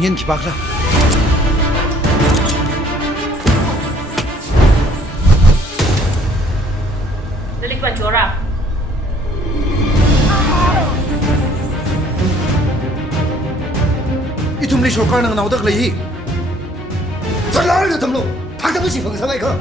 nhiên ki bakla. Delinquent Chora. 이tum리 쇼카는 나오다 그래. 在哪儿的登陆？他怎么去封山外科？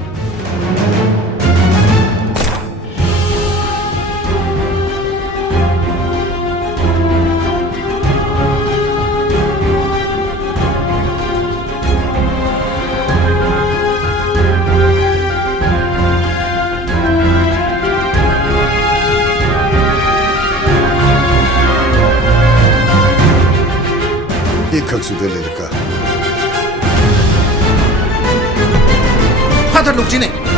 И как сюда легко. 화들 녹지네.